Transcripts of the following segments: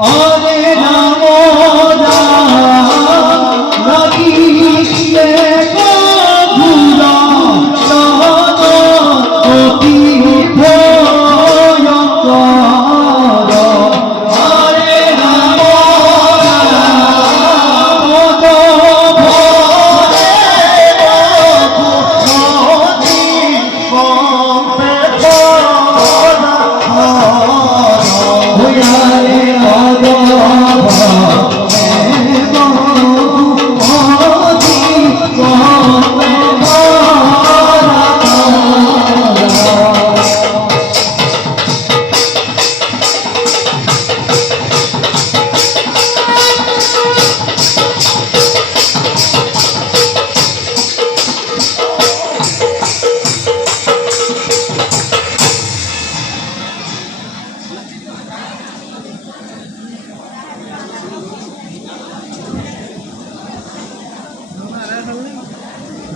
আরে নাম লাগিলে ঘুরা অতি ভয়ঙ্কর আরে নাম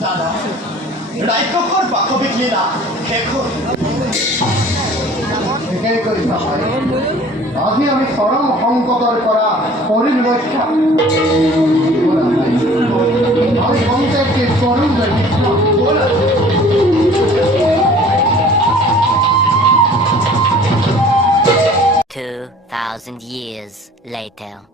দাদা রাইকর বাকবে ক্লীলা এখন এটাই করি আজি আমি চৰম সংকটৰ পৰা পৰিল ৰক্ষা আমি সংকেতকে কৰোঁ যে 2,000 years later.